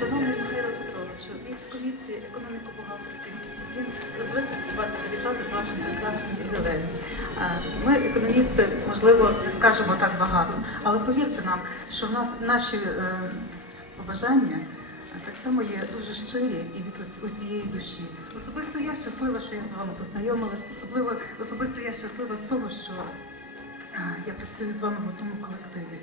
Шановний Михайло Петровичу, від комісії економіко-бухгалтерських дисциплін дозвольте вас привітати з вашим прекрасним ювілеєм. Е, ми, економісти, можливо, не скажемо так багато, але повірте нам, що в нас наші е, побажання. Е, так само є дуже щирі і від усієї душі. Особисто я щаслива, що я з вами познайомилась. Особливо особисто я щаслива з того, що я працюю з вами в тому колективі.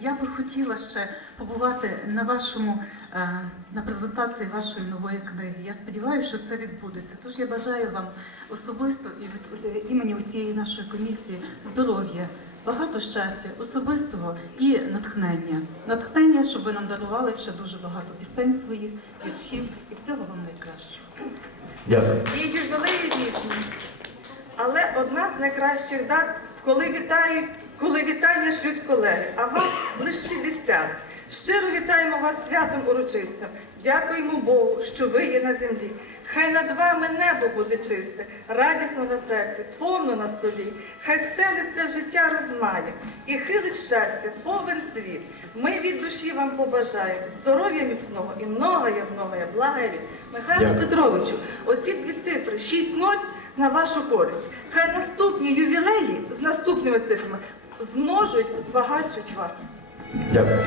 Я би хотіла ще побувати на вашому е, на презентації вашої нової книги. Я сподіваюся, що це відбудеться. Тож я бажаю вам особисто і від імені усієї нашої комісії здоров'я, багато щастя, особистого і натхнення. Натхнення, щоб ви нам дарували ще дуже багато пісень своїх, віршів і всього вам найкращого. Дякую. Є ювілеї різні. Але одна з найкращих дат, коли вітають, коли вітання шлють колеги, а вам лише 60. Щиро вітаємо вас святом урочистим. Дякуємо Богу, що ви є на землі. Хай над вами небо буде чисте, радісно на серці, повно на столі. Хай стелиться життя розмає і хилить щастя, повен світ. Ми від душі вам побажаємо здоров'я міцного і многоє, многоє, благає літ. Михайло Дякую. Петровичу, оці дві цифри 6-0 на вашу користь. Хай наступні ювілеї з наступними цифрами змножують, збагачують вас. Дякую.